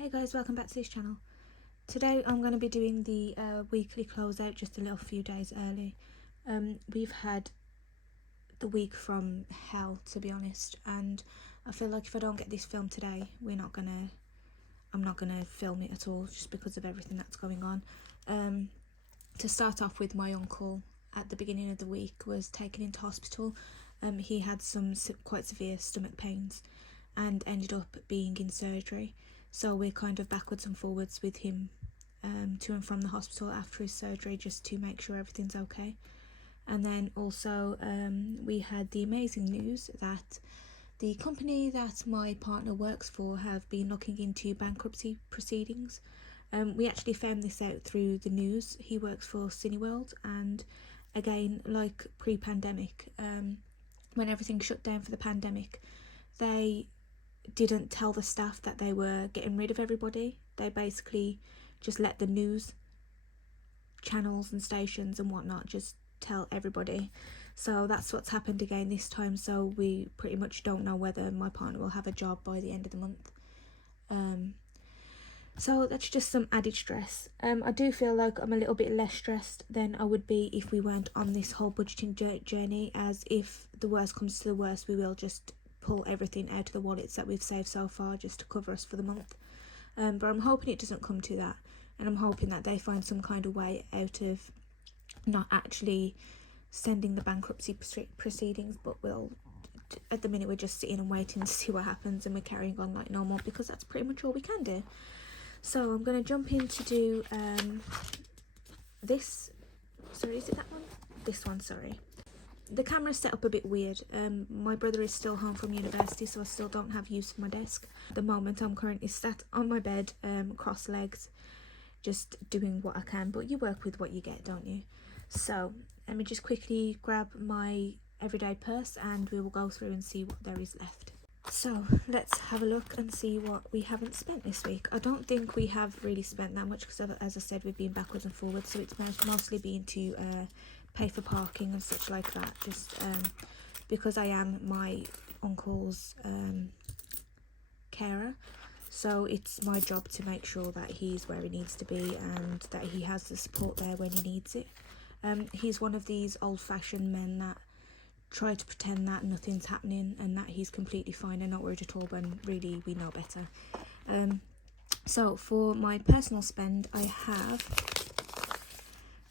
Hey guys, welcome back to this channel. Today I'm going to be doing the weekly closeout just a little few days early. We've had the week from hell, to be honest, and I feel like if I don't get this filmed today, I'm not gonna film it at all, just because of everything that's going on. To start off with, my uncle at the beginning of the week was taken into hospital. He had some quite severe stomach pains and ended up being in surgery. So we're kind of backwards and forwards with him to and from the hospital after his surgery, just to make sure everything's okay. And then also we had the amazing news that the company that my partner works for have been looking into bankruptcy proceedings. We actually found this out through the news. He works for Cineworld, and again, like pre-pandemic, when everything shut down for the pandemic, they didn't tell the staff that they were getting rid of everybody. They basically just let the news channels and stations and whatnot just tell everybody. So that's what's happened again this time. So we pretty much don't know whether my partner will have a job by the end of the month. So that's just some added stress. I do feel like I'm a little bit less stressed than I would be if we weren't on this whole budgeting journey, as if the worst comes to the worst, we will just pull everything out of the wallets that we've saved so far just to cover us for the month. But I'm hoping it doesn't come to that, and I'm hoping that they find some kind of way out of not actually sending the bankruptcy proceedings, but at the minute we're just sitting and waiting to see what happens, and we're carrying on like normal because that's pretty much all we can do. So I'm going to jump in to do this. Sorry, is it that one? This one, sorry. The camera's set up a bit weird. My brother is still home from university, so I still don't have use for my desk. At the moment, I'm currently sat on my bed, cross-legged, just doing what I can. But you work with what you get, don't you? So let me just quickly grab my everyday purse, and we will go through and see what there is left. So let's have a look and see what we haven't spent this week. I don't think we have really spent that much because, as I said, we've been backwards and forwards, so it's mostly been to pay for parking and such like that, just because I am my uncle's carer, so it's my job to make sure that he's where he needs to be and that he has the support there when he needs it. He's one of these old-fashioned men that try to pretend that nothing's happening and that he's completely fine and not worried at all, when really we know better. So for my personal spend, I have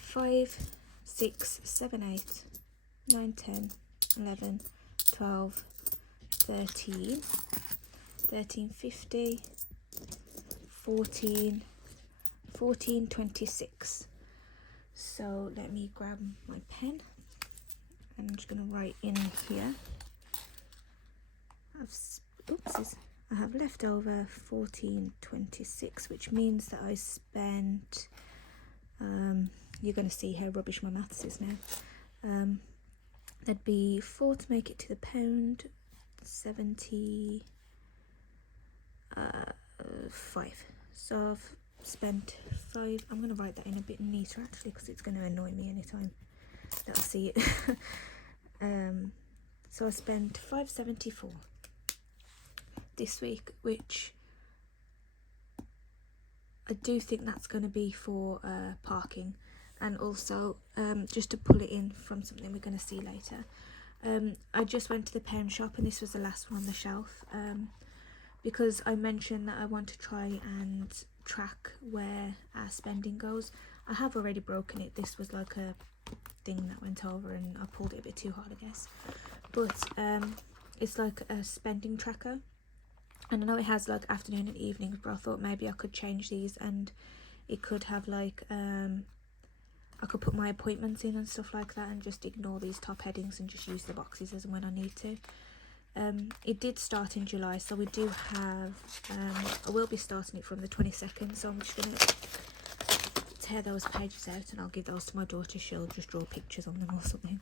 5, 6, 7, 8, 9, 10, 11, 12, 13, 13.50, 14, 14.26. So let me grab my pen. I'm just going to write in here. I have left over 14.26, which means that I spent, you're going to see how rubbish my maths is now. There'd be 4 to make it to the pound, 75. So I've spent 5. I'm going to write that in a bit neater actually, because it's going to annoy me anytime that I see it. So I spent 5.74 this week, which I do think that's going to be for parking, and also just to pull it in from something we're going to see later. I just went to the pound shop, and this was the last one on the shelf, because I mentioned that I want to try and track where our spending goes. I have already broken it. This was like a thing that went over and I pulled it a bit too hard, I guess, but it's like a spending tracker, and I know it has like afternoon and evenings, but I thought maybe I could change these and it could have like I could put my appointments in and stuff like that, and just ignore these top headings and just use the boxes as and when I need to. It did start in July, so we do have I will be starting it from the 22nd, so I'm just going to tear those pages out and I'll give those to my daughter. She'll just draw pictures on them or something.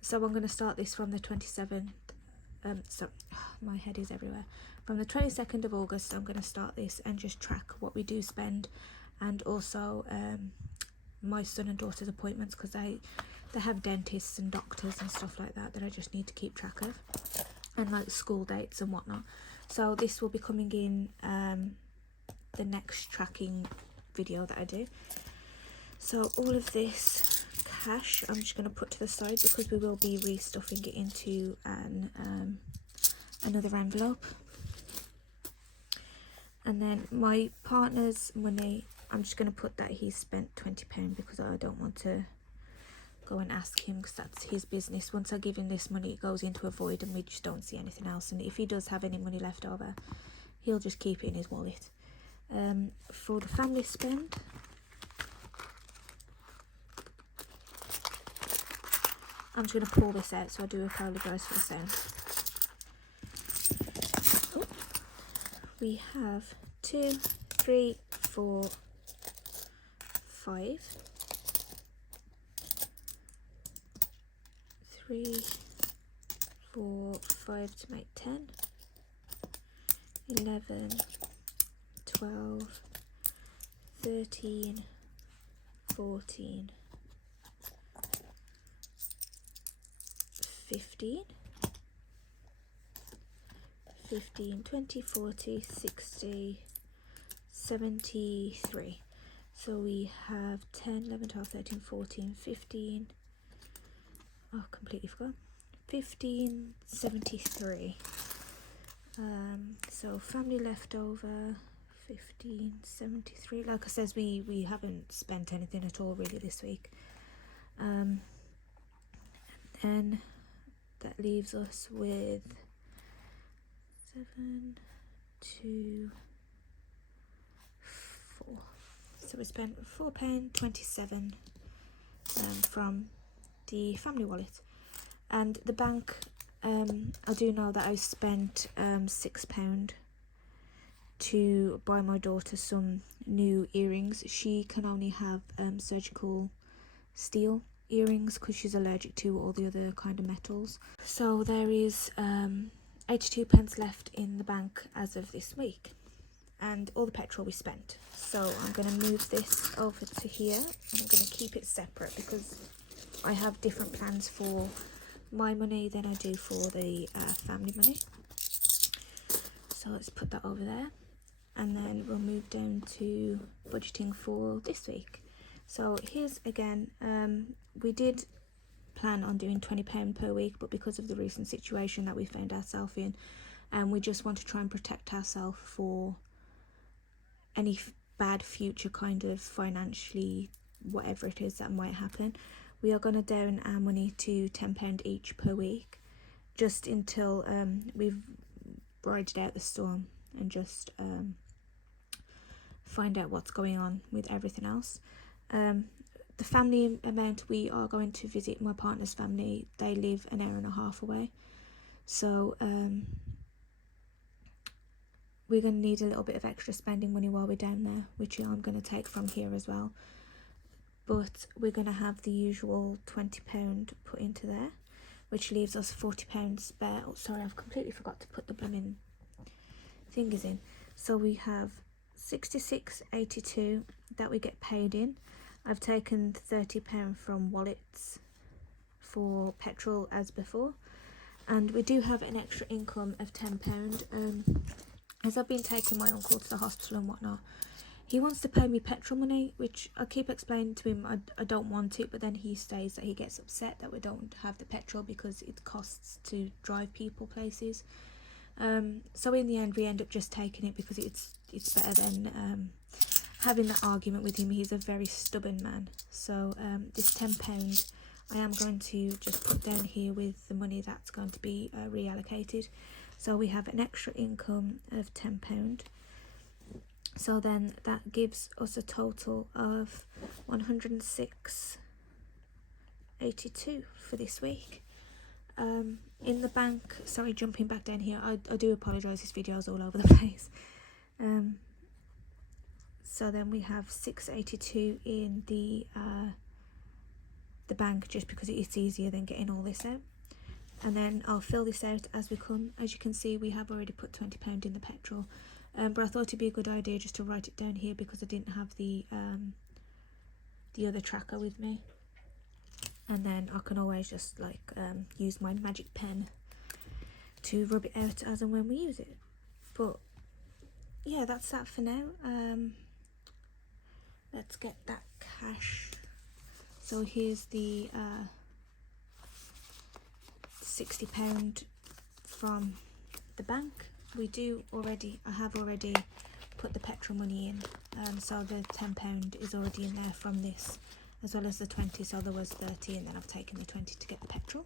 So I'm going to start this from the 27th. So my head is everywhere. From the 22nd of August, I'm going to start this and just track what we do spend, and also my son and daughter's appointments, because they have dentists and doctors and stuff like that I just need to keep track of, and like school dates and whatnot. So this will be coming in the next tracking video that I do. So all of this cash I'm just going to put to the side because we will be restuffing it into another envelope. And then my partner's money, I'm just going to put that he spent £20 because I don't want to go and ask him because that's his business. Once I give him this money, it goes into a void and we just don't see anything else. And if he does have any money left over, he'll just keep it in his wallet. For the family spend, I'm just going to pull this out, so I do apologise for the sound. Oh. We have 2, 3, 4, 5, 3, 4, 5 to make 10, 11, 12, 13, 14, 15, 20, 40, 60, 73. So we have 10, 11, 12, 13, 14, 15. Oh, completely forgot. 15, 73. So family leftover, 15, 73. Like I says, we haven't spent anything at all really this week. And that leaves us with 7, 2, 4. So we spent £4.27 from the family wallet. And the bank, I do know that I spent £6 to buy my daughter some new earrings. She can only have surgical steel earrings because she's allergic to all the other kind of metals. So there is 82p left in the bank as of this week, and all the petrol we spent. So I'm going to move this over to here, and I'm going to keep it separate because I have different plans for my money than I do for the family money. So let's put that over there, and then we'll move down to budgeting for this week. So here's again, we did plan on doing £20 per week, but because of the recent situation that we found ourselves in, and we just want to try and protect ourselves for any bad future kind of financially whatever it is that might happen, we are going to down our money to £10 each per week, just until we've rided out the storm and just find out what's going on with everything else. The family amount, we are going to visit my partner's family. They live an hour and a half away, so we're going to need a little bit of extra spending money while we're down there, which I'm going to take from here as well. But we're going to have the usual £20 put into there, which leaves us £40 spare. Oh, sorry, I've completely forgot to put the blooming fingers in. So we have £66.82 that we get paid in. I've taken £30 from wallets for petrol as before, and we do have an extra income of £10. As I've been taking my uncle to the hospital and whatnot, he wants to pay me petrol money, which I keep explaining to him I don't want it, but then he says that he gets upset that we don't have the petrol because it costs to drive people places. So in the end we end up just taking it because it's better than having that argument with him. He's a very stubborn man. So this £10 I am going to just put down here with the money that's going to be reallocated. So we have an extra income of £10. So then that gives us a total of £106.82 for this week. In the bank, sorry, jumping back down here, I do apologise, this video is all over the place. So then we have £6.82 in the bank, just because it's easier than getting all this out. And then I'll fill this out as we come. As you can see, we have already put £20 in the petrol. But I thought it'd be a good idea just to write it down here because I didn't have the other tracker with me. And then I can always just like use my magic pen to rub it out as and when we use it. But yeah, that's that for now. Let's get that cash. So here's the £60 from the bank. I have already put the petrol money in, so the £10 is already in there from this, as well as the 20, so there was 30, and then I've taken the 20 to get the petrol.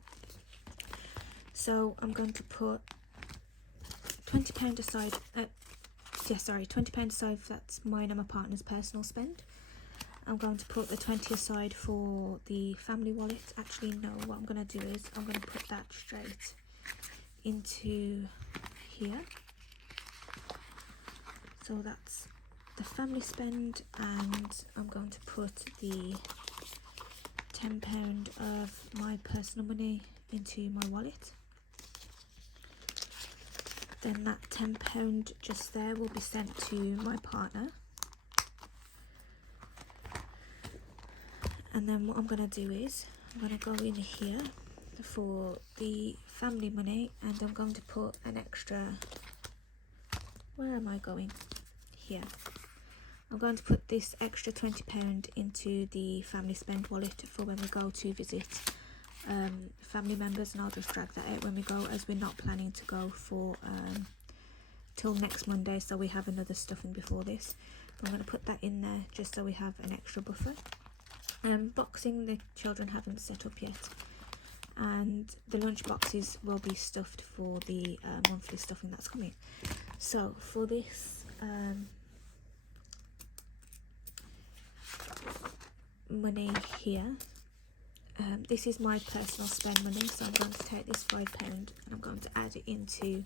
So I'm going to put £20 aside, £20 aside, that's mine and my partner's personal spend. I'm going to put the 20 aside for the family wallet. Actually, no, what I'm going to do is I'm going to put that straight into here. So that's the family spend, and I'm going to put the £10 of my personal money into my wallet. Then that £10 just there will be sent to my partner. And then what I'm going to do is I'm going to go in here for the family money, and I'm going to put an extra, where am I going? Here. I'm going to put this extra £20 into the family spend wallet for when we go to visit family members, and I'll just drag that out when we go, as we're not planning to go for till next Monday, so we have another stuffing before this. I'm going to put that in there just so we have an extra buffer. Boxing, the children haven't set up yet, and the lunch boxes will be stuffed for the monthly stuffing that's coming. So for this money here, this is my personal spend money, so I'm going to take this £5 and I'm going to add it into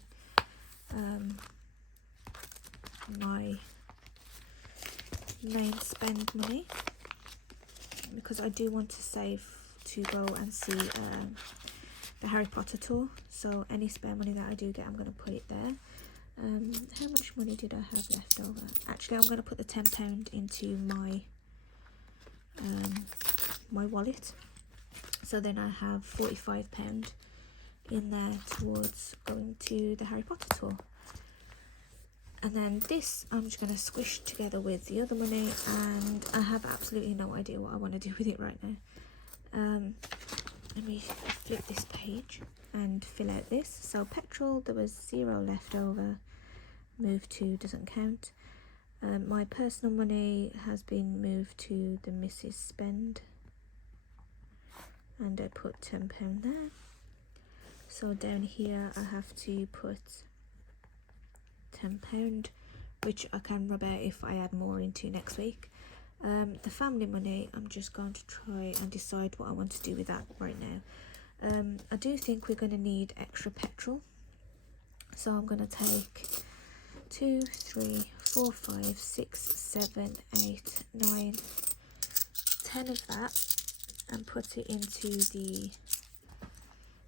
my main spend money, because I do want to save to go and see the Harry Potter tour. So any spare money that I do get, I'm going to put it there. How much money did I have left over? Actually, I'm going to put the £10 into my my wallet, so then I have £45 in there towards going to the Harry Potter tour. And then this I'm just going to squish together with the other money, and I have absolutely no idea what I want to do with it right now. Let me flip this page and fill out this. So petrol, there was 0 left over, move to doesn't count. My personal money has been moved to the Mrs. Spend, and I put £10 there. So down here I have to put £10, which I can rub out if I add more into next week. The family money, I'm just going to try and decide what I want to do with that right now. I do think we're going to need extra petrol, so I'm going to take 2, 3, 4, 5, 6, 7, 8, 9, 10 of that and put it into the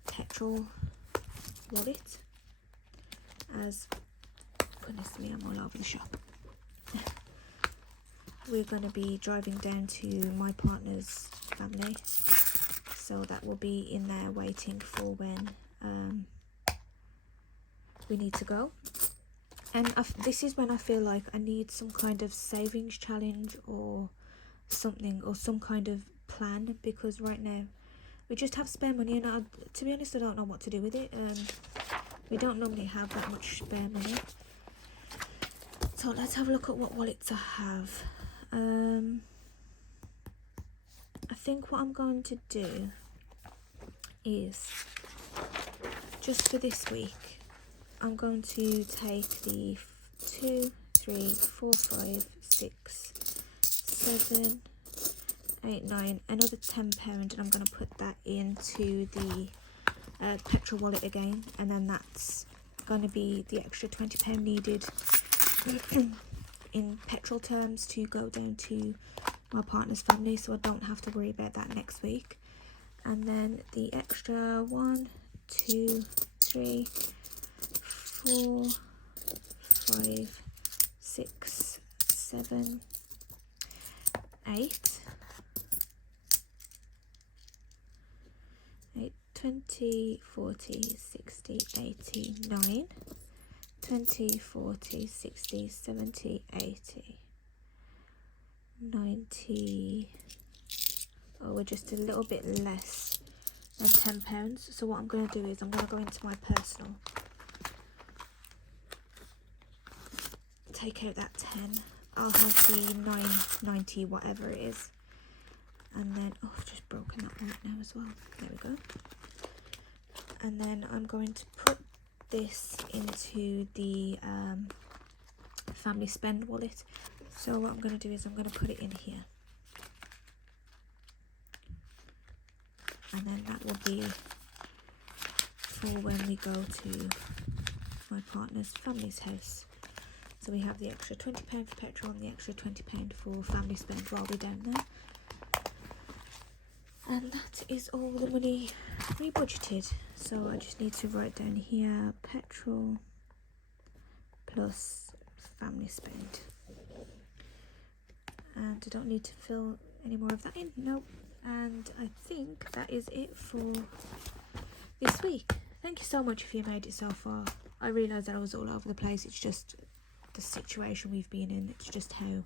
petrol wallet, as, goodness me, I'm all over the shop. We're going to be driving down to my partner's family, so that will be in there waiting for when we need to go. And this is when I feel like I need some kind of savings challenge or something, or some kind of plan, because right now we just have spare money, and to be honest, I don't know what to do with it. We don't normally have that much spare money. So let's have a look at what wallets I have. I think what I'm going to do is, just for this week, I'm going to take the 2, 3, 4, 5, 6, 7, 8, 9, another £10, and I'm going to put that into the petrol wallet again, and then that's going to be the extra £20 needed in petrol terms to go down to my partner's family, so I don't have to worry about that next week. And then the extra 1, 2, 3, 4, 5, 6, 7, 8, 20, 40, 60, 80, 9, 20, 40, 60, 70, 80, 90. Oh, we're just a little bit less than £10. So what I'm going to do is I'm going to go into my personal, take out that 10. I'll have the 9.90 whatever it is, and then I've just broken that right now as well. There we go. And then I'm going to put this into the family spend wallet. So what I'm going to do is I'm going to put it in here, and then that will be for when we go to my partner's family's house. So we have the extra £20 for petrol and the extra £20 for family spend while we're down there. And that is all the money we budgeted. So I just need to write down here petrol plus family spend. And I don't need to fill any more of that in. Nope. And I think that is it for this week. Thank you so much if you made it so far. I realise that I was all over the place. It's just the situation we've been in. It's just how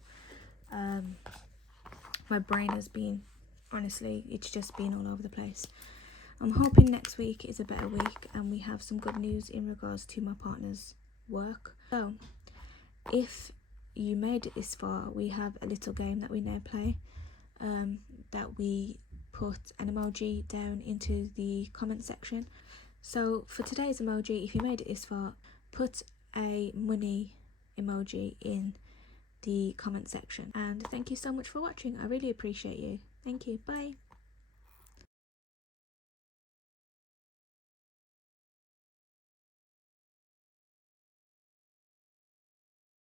my brain has been. Honestly, it's just been all over the place. I'm hoping next week is a better week and we have some good news in regards to my partner's work. So if you made it this far, we have a little game that we now play, that we put an emoji down into the comment section. So for today's emoji, if you made it this far, put a money emoji in the comment section. And thank you so much for watching. I really appreciate you. Thank you. Bye.